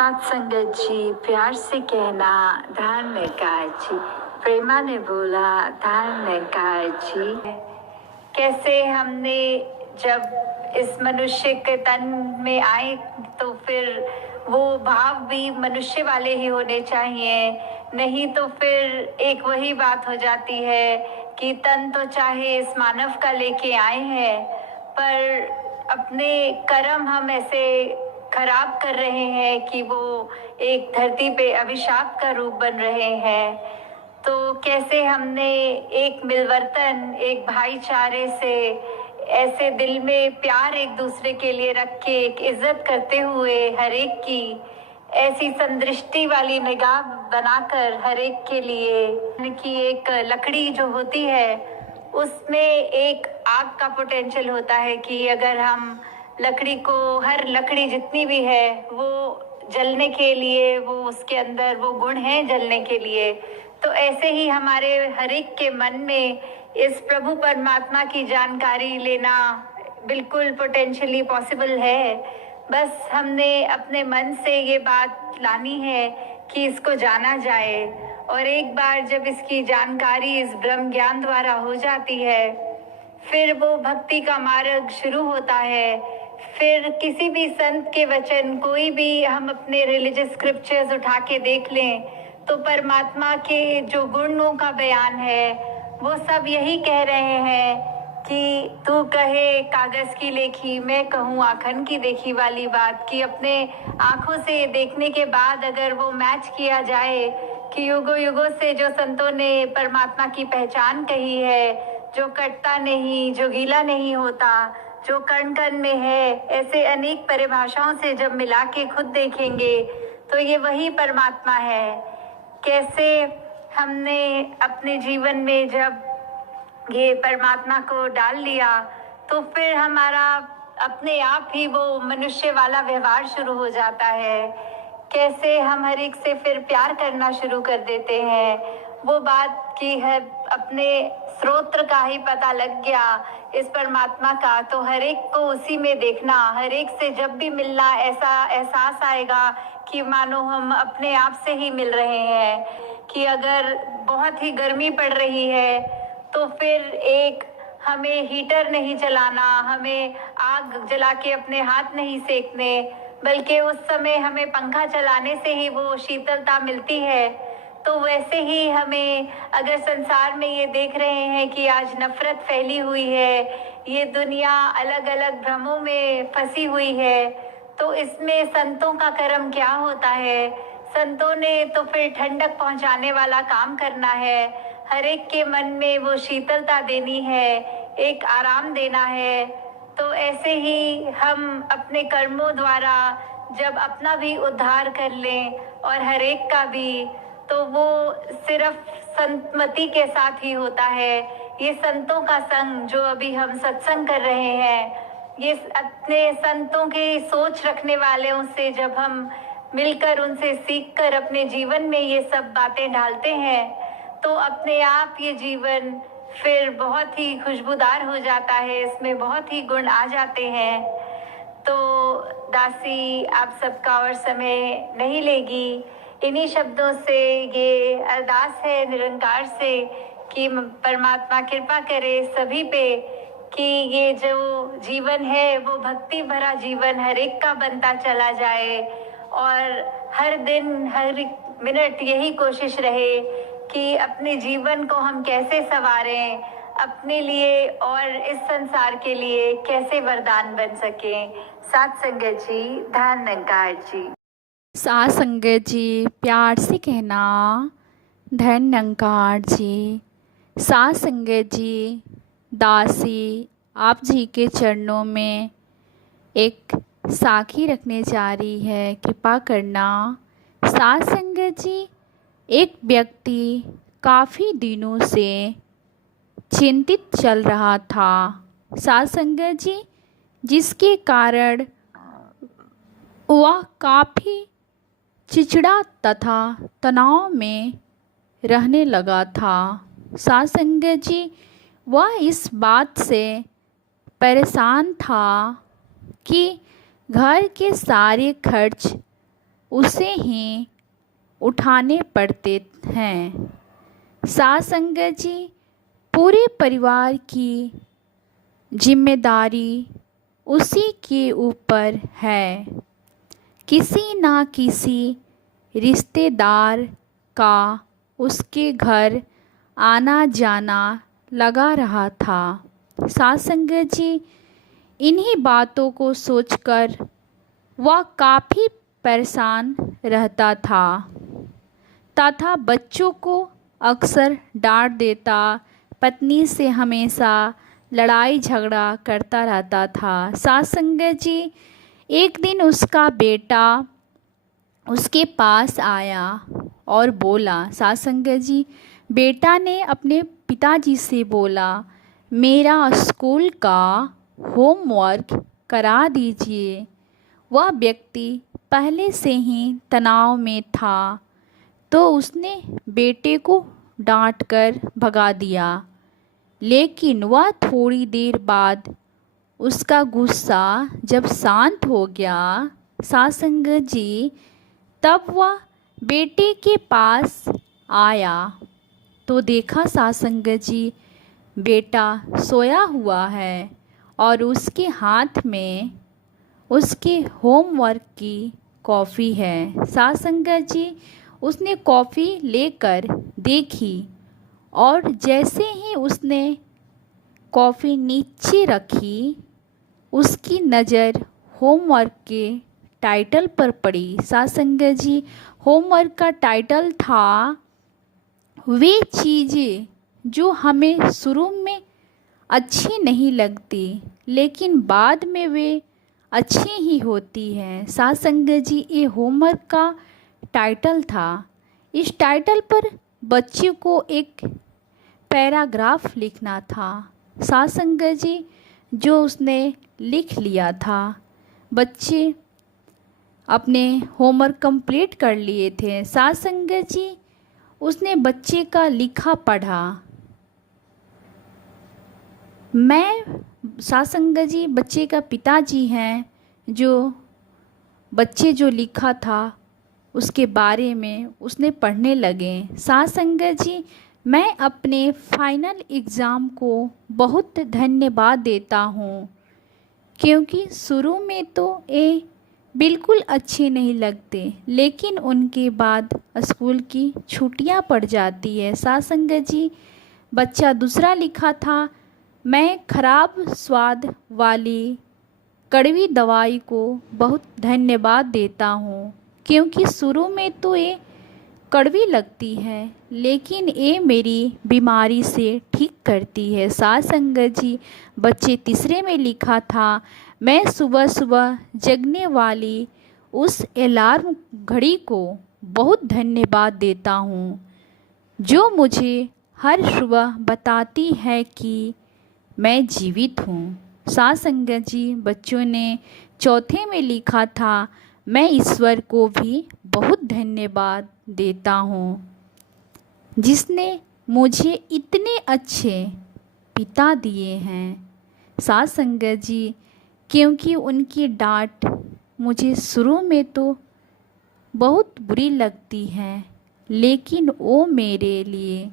साथ संगत जी, प्यार से कहना धारणकार जी। प्रेमा ने बोला धारणकार जी। कैसे हमने जब इस मनुष्य के तन में आए तो फिर वो भाव भी मनुष्य वाले ही होने चाहिए, नहीं तो फिर एक वही बात हो जाती है कि तन तो चाहे इस मानव का लेके आए हैं, पर अपने कर्म हम ऐसे खराब कर रहे हैं कि वो एक धरती पे अभिशाप का रूप बन रहे हैं। तो कैसे हमने एक मिलवर्तन, एक भाईचारे से ऐसे दिल में प्यार एक दूसरे के लिए रख के एक इज्जत करते हुए हर एक की ऐसी संदृष्टि वाली निगाह बनाकर हर एक के लिए कि एक लकड़ी जो होती है उसमें एक आग का पोटेंशियल होता है कि अगर हम लकड़ी को, हर लकड़ी जितनी भी है वो जलने के लिए, वो उसके अंदर वो गुण हैं जलने के लिए। तो ऐसे ही हमारे हर एक के मन में इस प्रभु परमात्मा की जानकारी लेना बिल्कुल पोटेंशियली पॉसिबल है। बस हमने अपने मन से ये बात लानी है कि इसको जाना जाए, और एक बार जब इसकी जानकारी इस ब्रह्म ज्ञान द्वारा हो जाती है फिर वो भक्ति का मार्ग शुरू होता है। फिर किसी भी संत के वचन, कोई भी हम अपने रिलीजियस स्क्रिप्चर्स उठा के देख लें तो परमात्मा के जो गुणों का बयान है वो सब यही कह रहे हैं कि तू कहे कागज की लेखी, मैं कहूँ आँखन की देखी वाली बात। कि अपने आँखों से देखने के बाद अगर वो मैच किया जाए कि युगों युगों से जो संतों ने परमात्मा की पहचान कही है, जो कटता नहीं, जो गीला नहीं होता, जो कण कण में है, ऐसे अनेक परिभाषाओं से जब मिला के खुद देखेंगे तो ये वही परमात्मा है। कैसे हमने अपने जीवन में जब ये परमात्मा को डाल लिया तो फिर हमारा अपने आप ही वो मनुष्य वाला व्यवहार शुरू हो जाता है। कैसे हम हर एक से फिर प्यार करना शुरू कर देते हैं। वो बात की है अपने स्रोत्र का ही पता लग गया इस परमात्मा का, तो हर एक को उसी में देखना, हर एक से जब भी मिलना ऐसा एहसास आएगा कि मानो हम अपने आप से ही मिल रहे हैं। कि अगर बहुत ही गर्मी पड़ रही है तो फिर एक हमें हीटर नहीं चलाना, हमें आग जला के अपने हाथ नहीं सेकने, बल्कि उस समय हमें पंखा चलाने से ही वो शीतलता मिलती है। तो वैसे ही हमें अगर संसार में ये देख रहे हैं कि आज नफरत फैली हुई है, ये दुनिया अलग अलग भ्रमों में फंसी हुई है, तो इसमें संतों का कर्म क्या होता है। संतों ने तो फिर ठंडक पहुंचाने वाला काम करना है, हर एक के मन में वो शीतलता देनी है, एक आराम देना है। तो ऐसे ही हम अपने कर्मों द्वारा जब अपना भी उद्धार कर लें और हर एक का भी, तो वो सिर्फ संतमति के साथ ही होता है। ये संतों का संग जो अभी हम सत्संग कर रहे हैं, ये अपने संतों की सोच रखने वालों से जब हम मिलकर उनसे सीखकर अपने जीवन में ये सब बातें डालते हैं तो अपने आप ये जीवन फिर बहुत ही खुशबूदार हो जाता है, इसमें बहुत ही गुण आ जाते हैं। तो दासी आप सबका और समय नहीं लेगी, इन्हीं शब्दों से ये अरदास है निरंकार से कि परमात्मा कृपा करे सभी पे कि ये जो जीवन है वो भक्ति भरा जीवन हर एक का बनता चला जाए, और हर दिन हर मिनट यही कोशिश रहे कि अपने जीवन को हम कैसे संवारें, अपने लिए और इस संसार के लिए कैसे वरदान बन सकें। साथ संगत जी, धन्यकार जी। साथ संगत जी, प्यार से कहना धन्यकार जी। साथ संगत जी, दासी आप जी के चरणों में एक साखी रखने जा रही है, कृपा करना। साथ संगत जी, एक व्यक्ति काफ़ी दिनों से चिंतित चल रहा था। साथ संगत जी, जिसके कारण वह काफ़ी चिड़चिड़ा तथा तनाव में रहने लगा था। साथ संगत जी, वह इस बात से परेशान था कि घर के सारे खर्च उसे ही उठाने पड़ते हैं। सास संगत जी, पूरे परिवार की जिम्मेदारी उसी के ऊपर है। किसी ना किसी रिश्तेदार का उसके घर आना जाना लगा रहा था। सास संगत जी, इन्हीं बातों को सोचकर वह काफ़ी परेशान रहता था तथा बच्चों को अक्सर डांट देता, पत्नी से हमेशा लड़ाई झगड़ा करता रहता था। सास संगत जी, एक दिन उसका बेटा उसके पास आया और बोला, सास संगत जी, बेटा ने अपने पिताजी से बोला, मेरा स्कूल का होमवर्क करा दीजिए। वह व्यक्ति पहले से ही तनाव में था, तो उसने बेटे को डांटकर भगा दिया। लेकिन वह थोड़ी देर बाद उसका गुस्सा जब शांत हो गया, सास संगत जी, तब वह बेटे के पास आया तो देखा, सास संगत जी, बेटा सोया हुआ है और उसके हाथ में उसके होमवर्क की कॉफ़ी है। सास संगत जी, उसने कॉफ़ी लेकर देखी और जैसे ही उसने कॉफ़ी नीचे रखी, उसकी नज़र होमवर्क के टाइटल पर पड़ी। सास संगत जी, होमवर्क का टाइटल था, वे चीज़ें जो हमें शुरू में अच्छी नहीं लगती लेकिन बाद में वे अच्छी ही होती हैं। सास संगत जी, ये होमवर्क का टाइटल था। इस टाइटल पर बच्चे को एक पैराग्राफ लिखना था। सास संगत जी, जो उसने लिख लिया था, बच्चे अपने होमवर्क कंप्लीट कर लिए थे। सास संगत जी, उसने बच्चे का लिखा पढ़ा। मैं, सास संगत जी, बच्चे का पिताजी हैं, जो बच्चे जो लिखा था उसके बारे में उसने पढ़ने लगे। सास संगत जी, मैं अपने फाइनल एग्ज़ाम को बहुत धन्यवाद देता हूँ, क्योंकि शुरू में तो ये बिल्कुल अच्छे नहीं लगते, लेकिन उनके बाद स्कूल की छुट्टियाँ पड़ जाती है। सास संगत जी, बच्चा दूसरा लिखा था, मैं खराब स्वाद वाली कड़वी दवाई को बहुत धन्यवाद देता हूँ, क्योंकि शुरू में तो ये कड़वी लगती है, लेकिन ये मेरी बीमारी से ठीक करती है। सास संगत जी, बच्चे तीसरे में लिखा था, मैं सुबह सुबह जगने वाली उस अलार्म घड़ी को बहुत धन्यवाद देता हूँ, जो मुझे हर सुबह बताती है कि मैं जीवित हूँ। सास संगत जी, बच्चों ने चौथे में लिखा था, मैं ईश्वर को भी बहुत धन्यवाद देता हूँ, जिसने मुझे इतने अच्छे पिता दिए हैं। सास संगत जी, क्योंकि उनकी डांट मुझे शुरू में तो बहुत बुरी लगती है, लेकिन वो मेरे लिए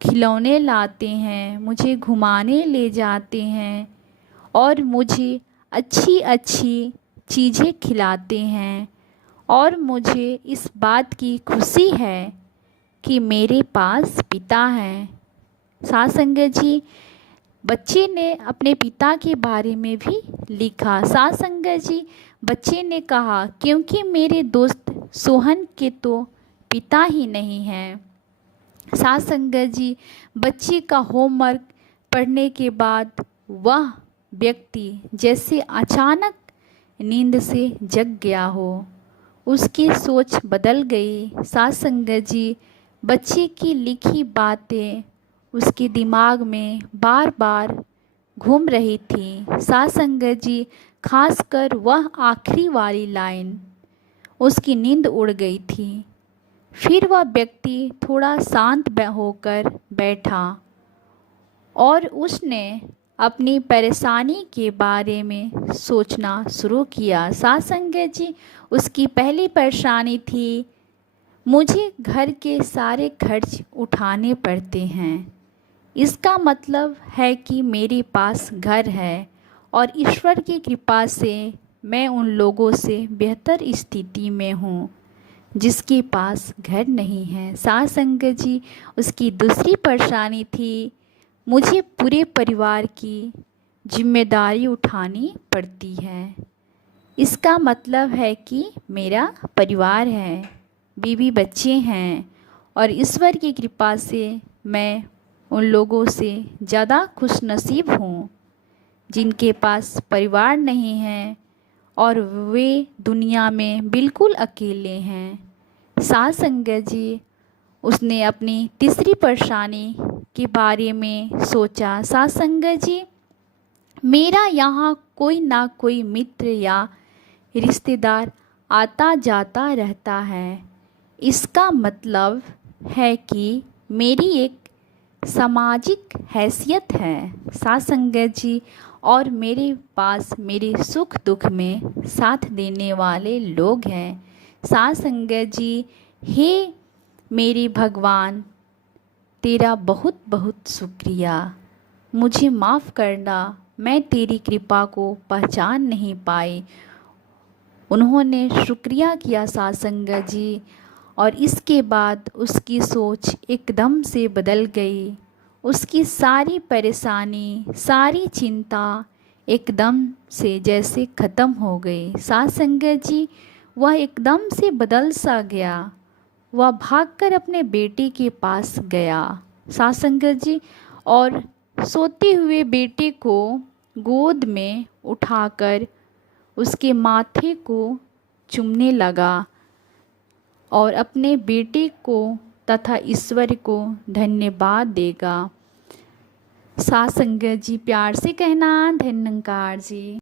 खिलौने लाते हैं, मुझे घुमाने ले जाते हैं और मुझे अच्छी अच्छी चीज़ें खिलाते हैं, और मुझे इस बात की खुशी है कि मेरे पास पिता हैं। सास संगत जी, बच्चे ने अपने पिता के बारे में भी लिखा। सास संगत जी, बच्चे ने कहा, क्योंकि मेरे दोस्त सोहन के तो पिता ही नहीं हैं। सास संगत जी, बच्चे का होमवर्क पढ़ने के बाद वह व्यक्ति जैसे अचानक नींद से जग गया हो, उसकी सोच बदल गई। सास संगत जी, बच्चे की लिखी बातें उसके दिमाग में बार बार घूम रही थी। सास संगत जी, खासकर वह आखिरी वाली लाइन, उसकी नींद उड़ गई थी। फिर वह व्यक्ति थोड़ा शांत होकर बैठा और उसने अपनी परेशानी के बारे में सोचना शुरू किया। साथ संगत जी, उसकी पहली परेशानी थी, मुझे घर के सारे खर्च उठाने पड़ते हैं। इसका मतलब है कि मेरे पास घर है और ईश्वर की कृपा से मैं उन लोगों से बेहतर स्थिति में हूँ जिसके पास घर नहीं है। साथ संगत जी, उसकी दूसरी परेशानी थी, मुझे पूरे परिवार की जिम्मेदारी उठानी पड़ती है। इसका मतलब है कि मेरा परिवार है, बीवी बच्चे हैं और ईश्वर की कृपा से मैं उन लोगों से ज़्यादा खुशनसीब हूँ जिनके पास परिवार नहीं है और वे दुनिया में बिल्कुल अकेले हैं। साथ संगत जी, उसने अपनी तीसरी परेशानी के बारे में सोचा। साथ संगत जी, मेरा यहाँ कोई ना कोई मित्र या रिश्तेदार आता जाता रहता है। इसका मतलब है कि मेरी एक सामाजिक हैसियत है। साथ संगत जी, और मेरे पास मेरे सुख दुख में साथ देने वाले लोग हैं। साथ संगत जी, हे मेरे भगवान, तेरा बहुत बहुत शुक्रिया। मुझे माफ़ करना, मैं तेरी कृपा को पहचान नहीं पाई। उन्होंने शुक्रिया किया साथ संगत जी, और इसके बाद उसकी सोच एकदम से बदल गई। उसकी सारी परेशानी, सारी चिंता एकदम से जैसे ख़त्म हो गई। साथ संगत जी, वह एकदम से बदल सा गया। वह भागकर अपने बेटे के पास गया। साथ संगत जी, और सोते हुए बेटे को गोद में उठाकर उसके माथे को चूमने लगा और अपने बेटे को तथा ईश्वर को धन्यवाद देगा। साथ संगत जी, प्यार से कहना धन्यकार जी।